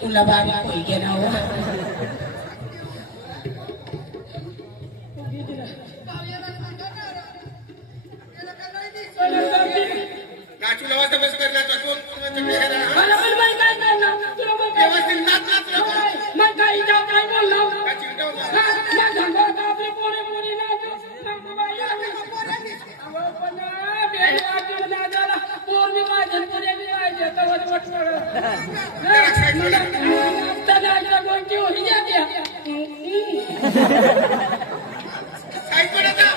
तुला बाबा कोई के ना हो नाचू लावायचं बस करला तर कोण मला पण बाई काय करणार तुला मग व्यवस्थित नाच मग काय जाऊ काय बोललो का चिंता होता मग धंदा का आपले पोरे पोरे नाचू मग बाई अहो पण बेवाजू ना जरा पोर मी माझे पोरे मी माझे तर वट तनाला कोणती होई जाते काय पडता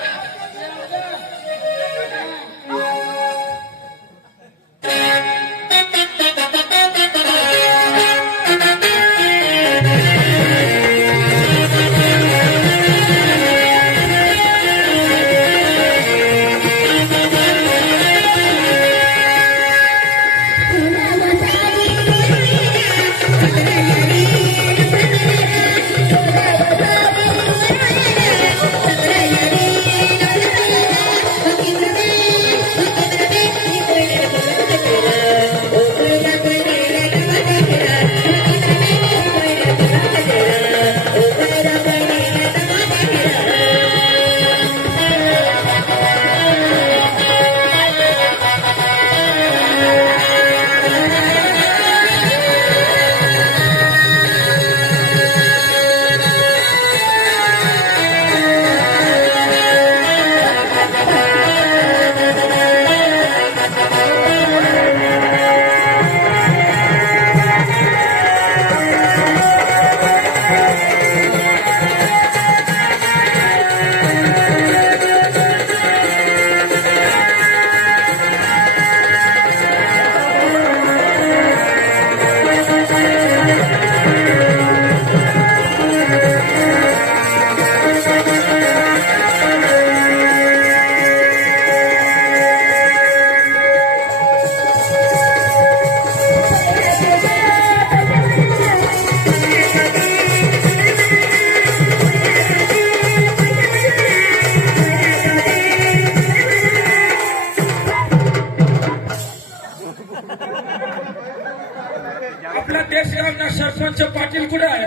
आपला देशगावना सरपंच पाटील कुठे आहे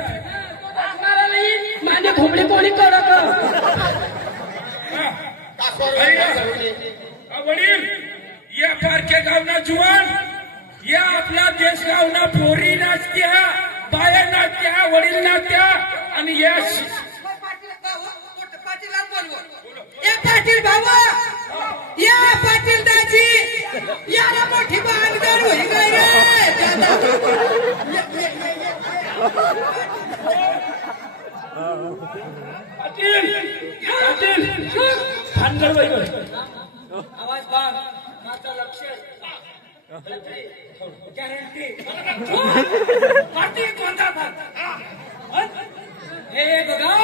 माझे घोबडी कोणी करत वडील या पारखे गावना जुवान या आपला देशगावना पोरी नाचत्या बाया नाचत्या वडील नाचत्या आणि या पाटील भाऊ या पाटील दाजी याला मोठी बांधकार होई गई भानगड बाई आवाज बाग माझं लक्ष गॅरंटी पाटील कोणता हे बघा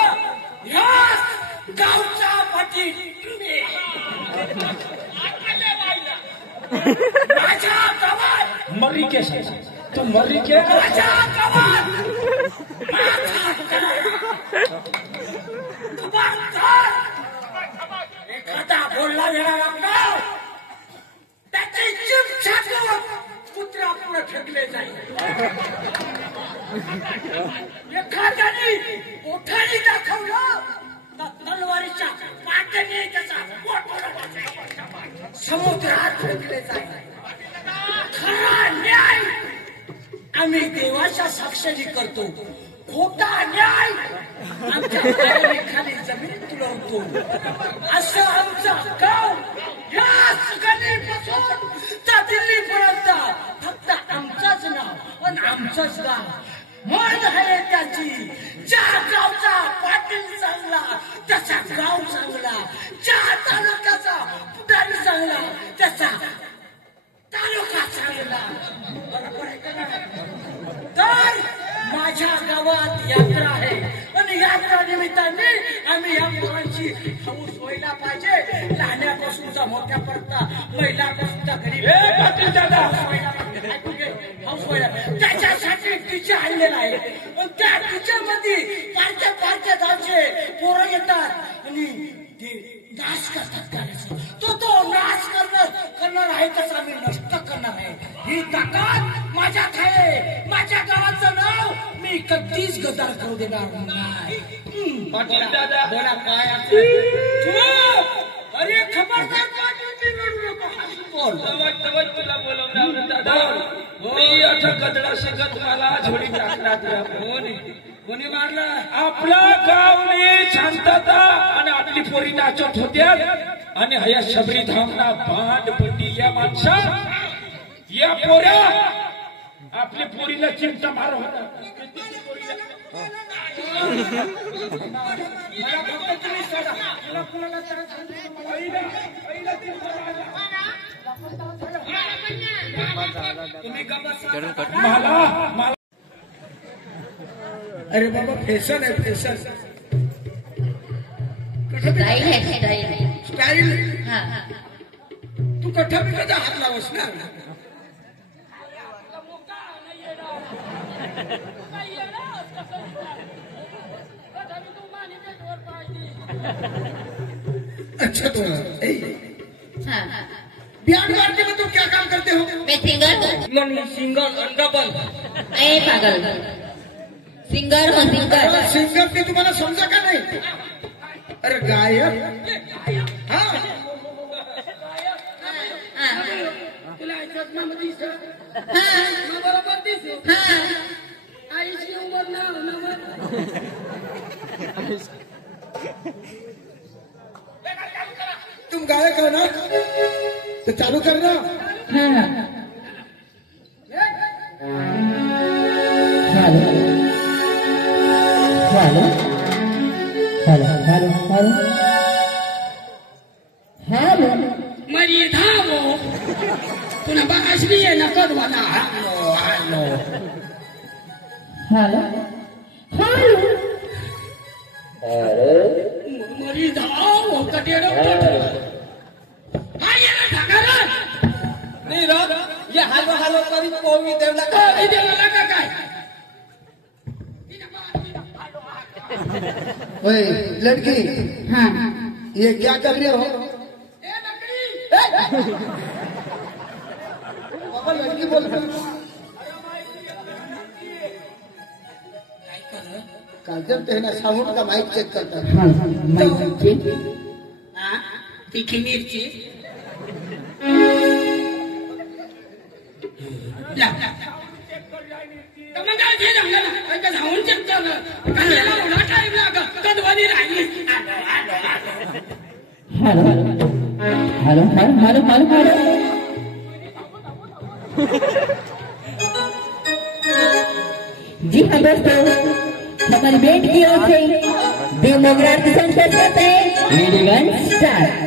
या गावचा पाटील माझ्या गावात मरी के तू मरी के माझ्या गावात एखादा बोलला गेला गाव त्याची जीभ छाटून कुत्रा पुढे फेकले जाईल एखाद्याने ओठाने दाखवलं तर तलवारीच्या पाट्याने त्याचा समुद्रात फेकले जाईल खरा न्याय आम्ही देवाच्या साक्षरी करतो खोटा न्याय आमच्या खाली जमीन तुडवतो असं आमचं गाव या गल्लीपासून त्या दिल्लीपर्यंत फक्त आमचंच नाव आणि आमचंच गाव म्हण आहे त्याची ज्या गावचा पाटील चांगला त्याचा गाव चांगला ज्या तालुक्याचा पुढारी चांगला त्याचा तालुका चांगला बरोबर आहे का नाही? तर माझ्या गावात यात्रा आहे आणि यात्रा निमित्ताने आम्ही या मुलांची हौस व्हायला पाहिजे लहान्यापासूनचा मोठ्यापर्यंत महिलापासूनचा गरीब पाटील दादा हौस व्हायला त्याच्यासाठी टीचर आणलेला आहे आणि त्या टीचर मध्ये पारख्या गावचे पोरं येतात आणि नाश करतात गाण्याचा. तो नाश करणार आहे तसा मी नष्ट करणार आहे. ही ताकद माझ्यात आहे. माझ्या गावाचं नाव मी कधीच गदार करू देणार नाही. पाटील दादा बोला काय असेल. अरे खबरदार पाटील रडू नको. बोल तवच तुला बोलवणार दादा. मी आता गदडा शिकत मला झोडी टाकला. कोणी मारलं. आपलं गावने शांतता आणि आपली पोरी नाचत होत्या आणि हया शबरी धामना बांध पडली. या माणसा या पोऱ्या आपल्या पोरीला चिमटा मार होता. मला फक्त तुम्ही सोडा. मला कुणाला तुम्ही मला अरे बाबा फॅशन आहे फॅशन. स्टाईल है स्टाईल. स्टाईल. हाँ तू कठा बिकटा हात लावस ना. अच्छा तो हाँ. बिहार पार्टी में तुम क्या काम करते हो. मैं सिंगर हूँ. सिंगल डबल ए पागल. सिंगर हो सिंगर. सिंगर ते तुम्हाला समजा का नाही. अरे गायक. हा तुला ऐकत ना मध्ये बरोबर दिसू. आईची उमर ना तुम गायक हो ना तो चालू कर ना. मरी धावो पुन्हा बासरी आहे ना कडवाला. मरी धाव कटेड नाही रात ये हालो हालो करी कोवी देवला काय देवला का काय. ओए लड़की. हाँ ये क्या कर रहे हो. बाबा लड़की बोल काजल ते ना साऊंड का माइक चेक करतात. तिखी मिरची धावून चेक करलं. टाईम लाग कदवानी राहिली. Hello hello hello hello. जी हाँ दोस्तों, हमारी बैंड की ओर से डेमोग्राफी सेंटर करते हैं. Ready one start.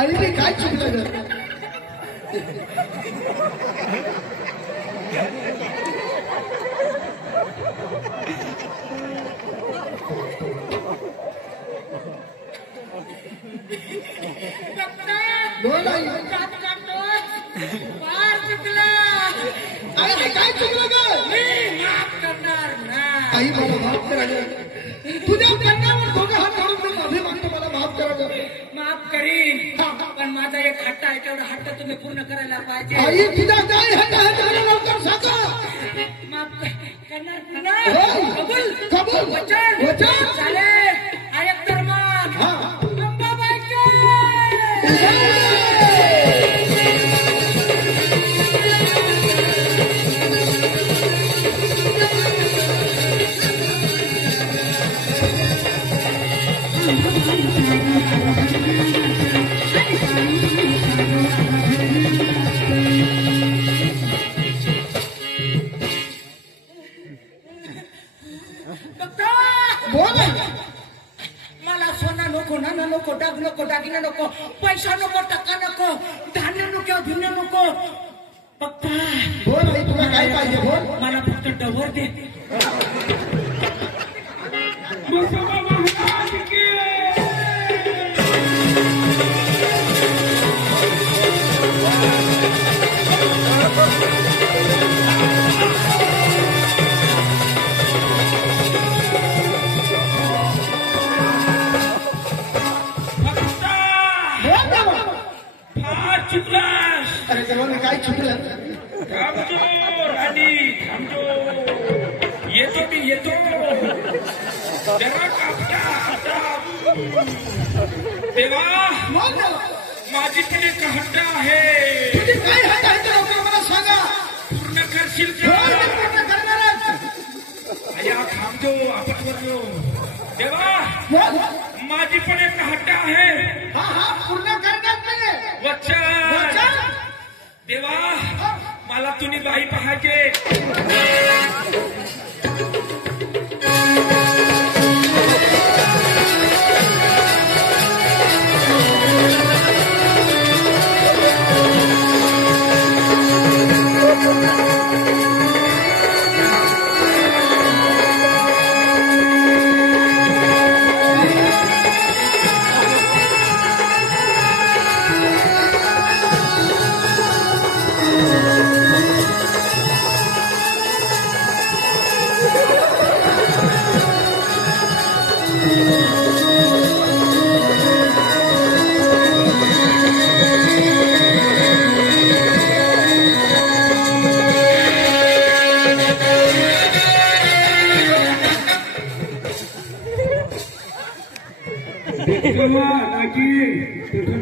आई मी काय चुकलं ग? बोल आई. आई मी काय चुकलं ग? आई मला माफ करा ग. तुझ्या कन्यावर दोघं हात काढून मी माफी मागतो. मला माफ करा ग. माफ करीन पण माझा एक हट्ट आहे तेवढा हट्ट तुम्ही पूर्ण करायला पाहिजे. आई तुझा काय हट्ट आहे मला लवकर सांगा. माफ करणार ना? कबूल कबूल वचन वचन चालेल. आयत तर मग हा अंबाबाईचे. बोल आई. मला सोना नको, नाणं नको, डाग नको, दागिना नको, पैसा नको, टक्का नको, धान्य नको, भिन्न नको. पप्पा बोल आई तुला काय पाहिजे बोल. मला फक्त डबर दे. चुकलास. अरे तेव्हा मी काय चुकलं? थांबतो राणी, थांबतो. येतो मी येतो. जरा कापता आता. देवा बोल ना. माझी पण एक हट्ट आहे. तुझी काय हट्ट आहे ते लवकर मला सांगा. पूर्ण करशील बोल का? मी पूर्ण करणारच. अया थांबतो आपण करलो. देवा बोल. माझी पण एक हट्ट आहे. हा हा पूर्ण करणार नाही. वचन वचन. देवा मला तुम्ही बाई पाहायचे.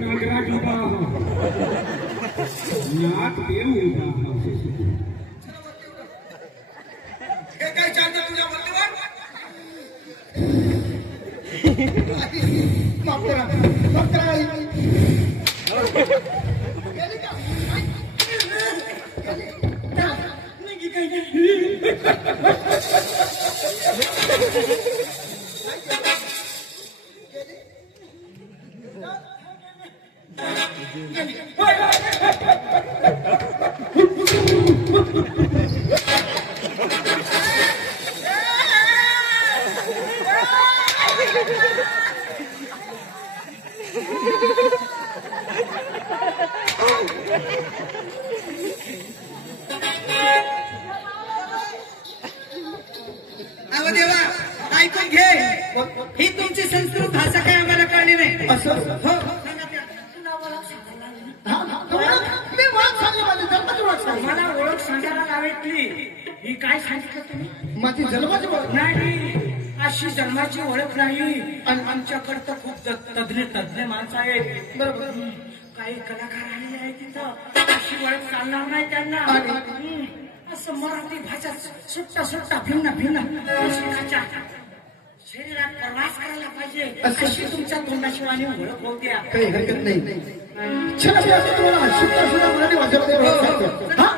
नागराज उभा नाथ देव उभा. हे काय चालतं तुझ्या मध्यवर? माफ करा. माफ करा आई. गेली का? अहो देवा ऐकून घे. ही तुमची संस्कृत भाषा काय आम्हाला कळली नाही. असं हो मी ओळख सांगली माझी जन्माची ओळख सांगली. मला ओळख सांगायला लावायची. ही काय सांगितलं तुम्ही? माझी जन्माची ओळख नाही, अशी जन्माची ओळख नाही. आणि आमच्याकडे तर खूप तज्ञ माणसं आहेत. बरोबर. काही कलाकार आलेले आहेत तिथं. अशी ओळख चालणार नाही त्यांना. असं मराठी भाषा सुट्टा सुट्टा भिन्न भिन्न पुस्तकाच्या शरीरात प्रवास करायला पाहिजे. अशी तुमच्या तोंडाशिवाय ओळख होत्या. काही हरकत नाही. चला मी आता तुम्हाला सुद्धा मराठी भाषेमध्ये ओळख सांगतो. हा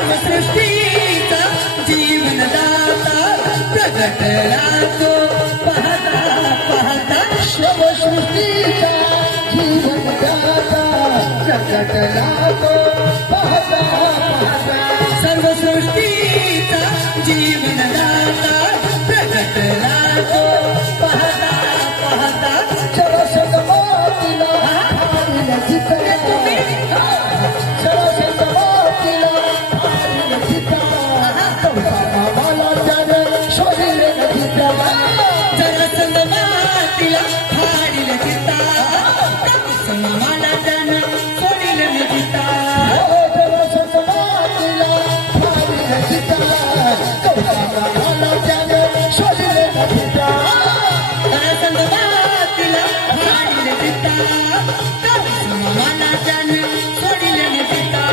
सर्वसृष्टीचा जीवनदाता प्रगटला तो पाहता पाहता. सर्वसृष्टीचा जीवनदाता प्रगटला तो पाहता पाहता. सर्वसृष्टीचा जीवनदाता प्रगटला तो पाहता पाहता. सरसगमातीला हारील चित्रा. सरसगमातीला हारील चित्रा. मला त्याने शोधिले चित्रा. सरसगमातीला हारील चित्ता. मला त्यानं सोडिले चित्ता. सरसगमातीला हारील चित्रा. मला त्याने शोधिले चित्रा. सरसगमातीला हारील चित्ता. मला त्यानं सोडिले चित्ता.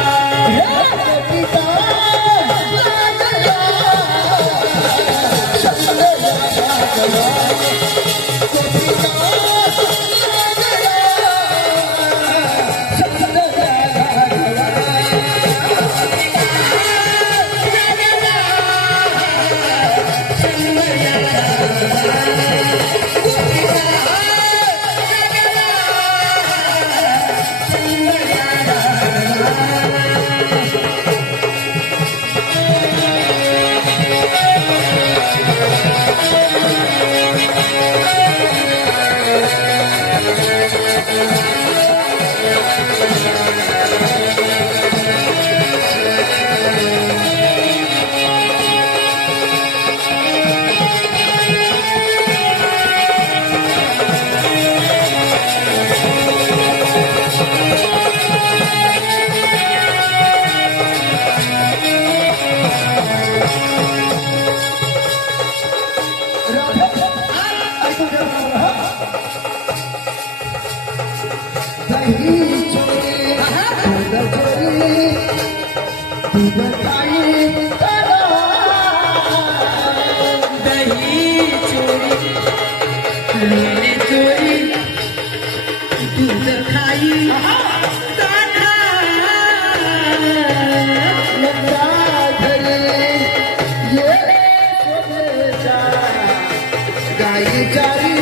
विचारी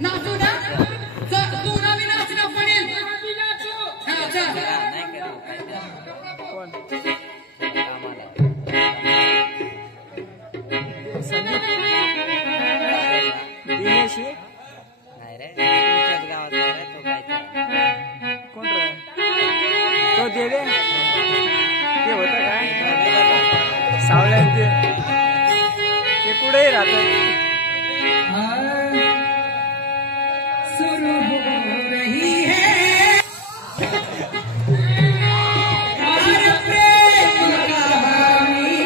नाचू ना तू ना मी नाचणं पडेल हा चल दिनेशी नाही रे तुमच्याच गावात नाही रे तो काय कोण रे तो देवे ते होतं काय सावल्या ते कुठेही राहत शुरू हो रही है और प्रेम कहानी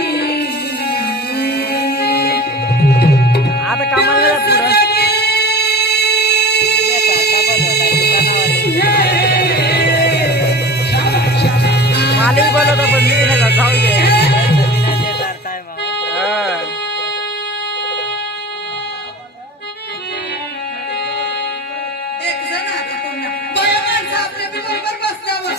आता कामाला पुढं मालिक बोलत पण मी नाही जाऊ दे एक जण आता पुन्हा बाया माणसं आपल्या बरोबर बसल्यावर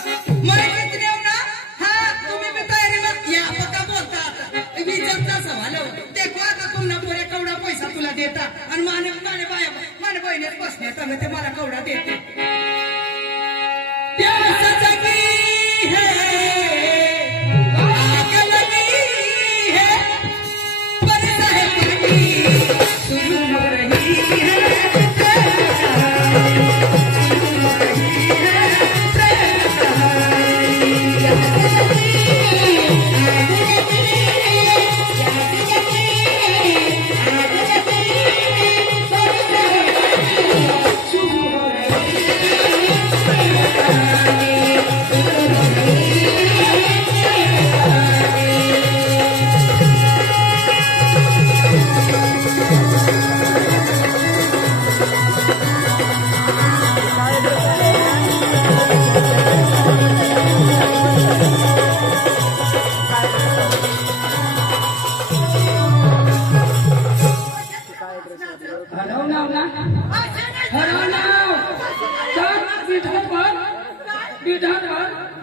माहिती देऊ ना हा तुम्ही बी तयारीला या पक्का बोलता आता मी जगता सवाल देखो आता पुन्हा पुरे केवढा पैसा तुला देता आणि माने बहिणीत बसण्याचा मी ते मला केवढा देते प्यार सजगी है आग लगी है बरसा है पानी शुरू हो रही है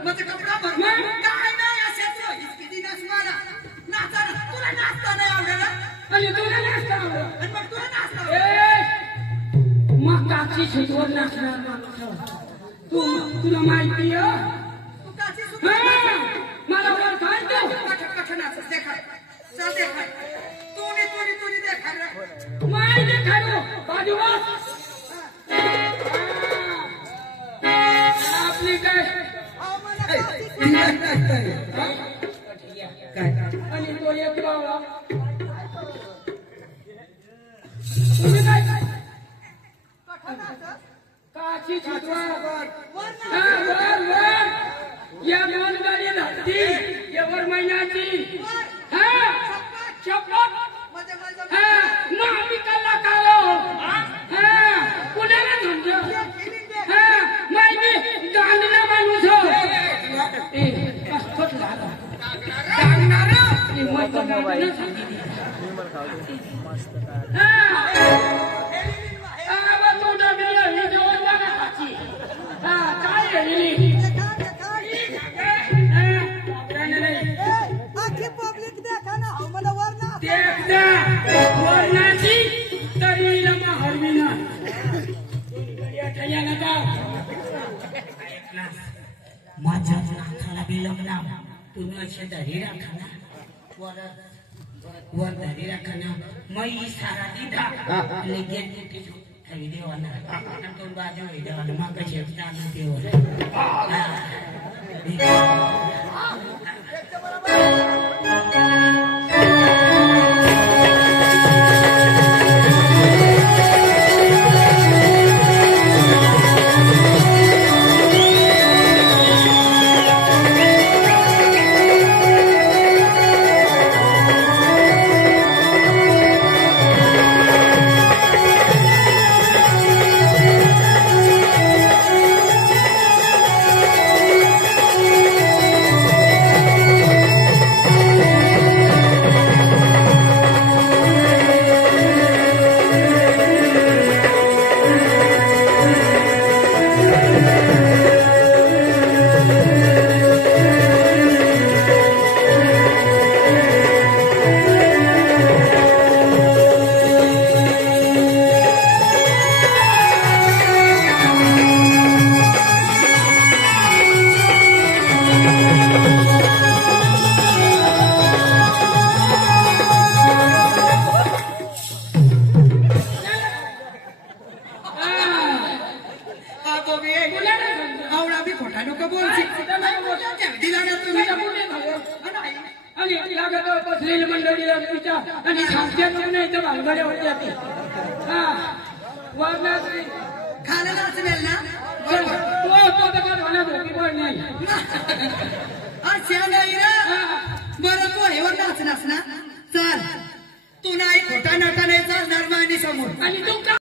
माझं कपडा भर काय नाही अशाच इसकी दिनास मला नाचायला तुला नाचता नाही आवडलं आणि तुला नाचता आवडलं आणि मग तुला नाचता आवडलं मग काची सुटवर नाचणार माणूस तुला माहिती आहे तू काची सुटवर मला वर काय कठ नाचस देखाय चल देखाय तूने देखाय माय देखाय बाजू आपली काय आणि तो एक लावला तुम्ही काय काची छुटवा या दोन गाडी धरती एवर महिन्याची हा चपलत हा मामी कलाकार हा पुण्याला म्हणतो हा माहिती गांधीला माणूस माझ्या नाकाला बिलमना तुम्ही असे धरी राखा ना वर धरी राखा ना मग सारा दिधा लेकिन कवी देवाना दोन बाजू देवाना मग कशी लागत बसलेली मंडळीला विचार आणि खामच्या नाही तर भानगड्या होत्या ती हा वागणार खाणं नाचवेल ना तो तर काय होणार होती पण नाही अच्छा नाही रे बरं तू हेवर नाचनास ना चल तू नाही खोटा नाटा नाही चालणार मानी समोर आणि तू